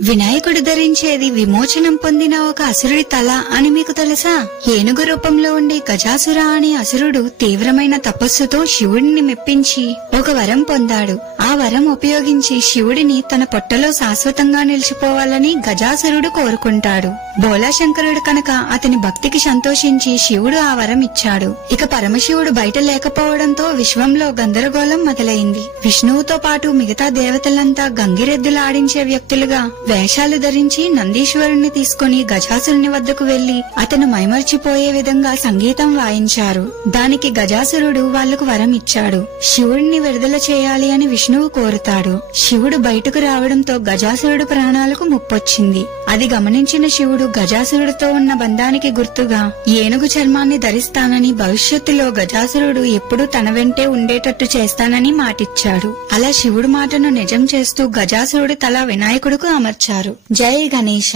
వినాయకుడు ధరించేది విమోచనం పొందిన ఒక అసురుడి తల అని మీకు తెలుసా? ఏనుగు రూపంలో ఉండే గజాసుర అనే అసురుడు తీవ్రమైన తపస్సుతో శివుడిని మెప్పించి ఒక వరం పొందాడు. ఆ వరం ఉపయోగించి శివుడిని తన పొట్టలో శాశ్వతంగా నిలిచిపోవాలని గజాసురుడు కోరుకుంటాడు. బోలాశంకరుడు కనుక అతని భక్తికి సంతోషించి శివుడు ఆ వరం ఇచ్చాడు. ఇక పరమశివుడు బయట లేకపోవడంతో విశ్వంలో గందరగోళం మొదలైంది. విష్ణువుతో పాటు మిగతా దేవతలంతా గంగిరెద్దులాడించే వ్యక్తులుగా వేషాలు ధరించి నందీశ్వరుణ్ణి తీసుకుని గజాసురుని వద్దకు వెళ్ళి అతను మైమర్చిపోయే విధంగా సంగీతం వాయించారు. దానికి గజాసురుడు వాళ్ళకు వరం ఇచ్చాడు. శివుడిని విడుదల చేయాలి అని విష్ణువు కోరుతాడు. శివుడు బయటకు రావడంతో గజాసురుడు ప్రాణాలకు ముప్పొచ్చింది. అది గమనించిన శివుడు గజాసురుడితో ఉన్న బంధానికి గుర్తుగా ఏనుగు చర్మాన్ని ధరిస్తానని భవిష్యత్తులో గజాసురుడు ఎప్పుడూ తన వెంటే ఉండేటట్టు చేస్తానని మాటిచ్చాడు. అలా శివుడు మాటను నిజం చేస్తూ గజాసురుడు తల వినాయకుడుకు మార్చారు జై గణేశ.